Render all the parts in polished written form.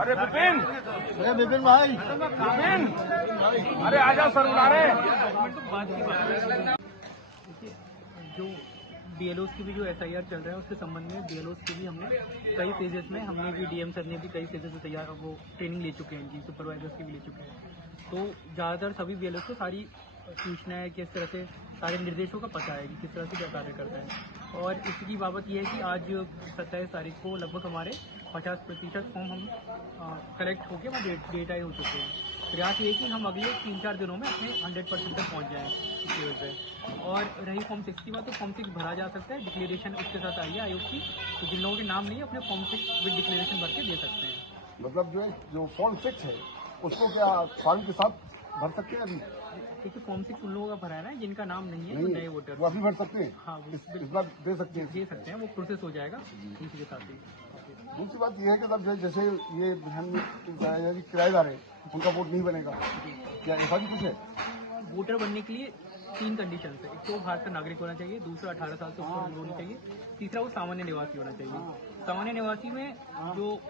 अरे विपिन, विपिन भाई, विपिन, अरे आजा सर बुला रहे। जो बीएलओस की भी जो एसआईआर चल रहा है उसके संबंध में बीएलओस की भी हमने कई फेजेस में हमने भी डीएम सर ने भी कई फेजेस में तैयार वो ट्रेनिंग ले चुके हैं, इनकी सुपरवाइजर्स की भी ले चुके हैं। तो ज़्यादातर सभी बीएलओस को सारी सूचनाएं किस तरह से सारे निर्देशों का पता है कि किस तरह से क्या कार्य करता है। और इसकी बाबत यह है कि आज 27 तारीख को लगभग हमारे 50% फॉर्म हम कलेक्ट होकर वहाँ डेटा ही हो चुके हैं। प्रयास ये है कि हम अगले 3-4 दिनों में अपने 100% तक पहुँच जाएँ इस लेवल पर। और रही फॉर्म 6 की बात, तो फॉर्म 6 भरा जा सकता है, डिक्लेरेशन उसके साथ आई है आयोग की, तो जिन लोगों के नाम नहीं है अपने फॉर्म 6 विद डिक्लेरेशन भर के दे सकते हैं। मतलब जो फॉर्म 6 है उसको क्या फॉर्म के साथ भर सकते हैं? अभी देखिए फॉर्म 6 उन लोगों का भरा है ना जिनका नाम नहीं है, नए वोटर वो अभी भर सकते हैं। हाँ, इस बार दे सकते हैं, वो प्रोसेस हो जाएगा इसी के साथ ही। दूसरी बात यह है कि तब जैसे ये हम किराएदार है उनका वोट नहीं बनेगा, क्या ऐसा भी कुछ है? वोटर बनने के लिए 3 कंडीशन है। एक तो भारत का नागरिक होना चाहिए, दूसरा 18 साल से ऊपर होनी चाहिए, तीसरा वो सामान्य निवासी होना चाहिए। सामान्य निवासी में जो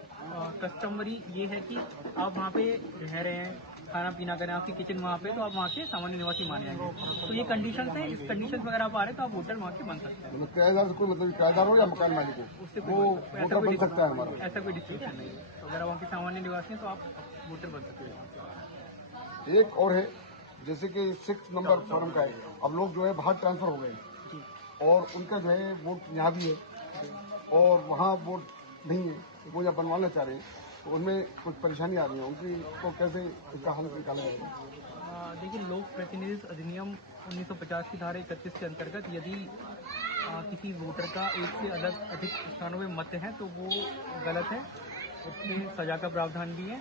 कस्टमरी ये है कि आप वहाँ पे रह रहे हैं, खाना पीना करें, आपकी किचन वहाँ पे, तो आप वहाँ के सामान्य निवासी माने जाएंगे। तो ये कंडीशन है, इस कंडीशन वगैरह आप आ रहे हैं तो आप वोटर वहाँ के बन सकते हैं। किराएदार से कोई मतलब किराएदार हो या मकान मालिक हो, उससे वो वोटर बन सकता है हमारा, ऐसा कोई डिस्ट्रिक्शन नहीं है। तो अगर वहाँ के सामान्य निवासी हैं तो आप वोटर बन सकते हैं। एक और है जैसे कि 6 नंबर फॉर्म का है, अब लोग जो है बाहर ट्रांसफर हो गए और उनका जो है वोट यहाँ भी है और वहाँ वोट नहीं है, वो जब बनवाना चाह रहे हैं तो उनमें कुछ परेशानी आ रही है, उनकी तो कैसे इसका हल निकाला जाएगा? देखिए लोक प्रतिनिधित्व अधिनियम 1950 की धारा 31 के अंतर्गत यदि किसी वोटर का एक से अधिक स्थानों में मत है तो वो गलत है, उसमें सजा का प्रावधान भी है।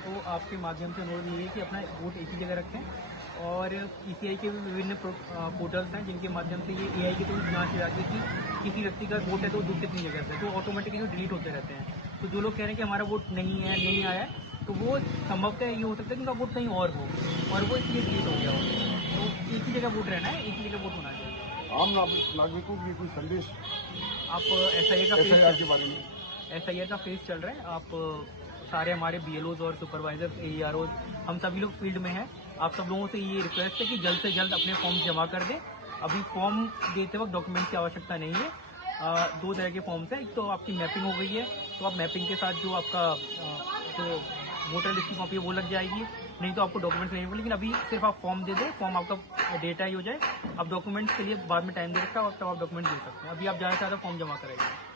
तो आपके माध्यम से अनुरोध ये है कि अपना वोट एक ही जगह रखें। और ईसीआई के भी विभिन्न पोर्टल्स हैं जिनके माध्यम से ये एआई के थ्रू जांच हो जाती है कि किसी व्यक्ति का वोट है तो दूसरी कितनी जगह से, तो ऑटोमेटिकली डिलीट होते रहते हैं। तो जो लोग कह रहे हैं कि हमारा वोट नहीं आया है, तो वो संभवतः ये हो सकता है कि उनका वोट कहीं और हो और वो इसलिए डिलीट हो गया हो। तो एक ही जगह वोट रहना है, एक ही जगह वोट होना चाहिए। आम नागरिकों के लिए कोई संदेश आप एसआईआर के बारे में? एसआईआर का फेज चल रहा है। आप सारे हमारे बीएलओज और सुपरवाइजर्स, एईआरओज, हम सभी लोग फील्ड में हैं। आप सब लोगों से ये रिक्वेस्ट है कि जल्द से जल्द अपने फॉर्म जमा कर दें। अभी फॉर्म देते वक्त डॉक्यूमेंट्स की आवश्यकता नहीं है। 2 तरह के फॉर्म्स हैं, एक तो आपकी मैपिंग हो गई है, तो आप मैपिंग के साथ जो आपका जो वोटर लिस्ट की कॉपी है वो लग जाएगी, नहीं तो आपको डॉक्यूमेंट्स नहीं होंगे। लेकिन अभी सिर्फ आप फॉर्म दे दें, फॉर्म आपका डेटा ही हो जाए। अब डॉक्यूमेंट्स के लिए बाद में टाइम दे रखा है, तब आप डॉक्यूमेंट दे सकते हैं। अभी आप ज़्यादा से ज़्यादा फॉर्म जमा कराइए।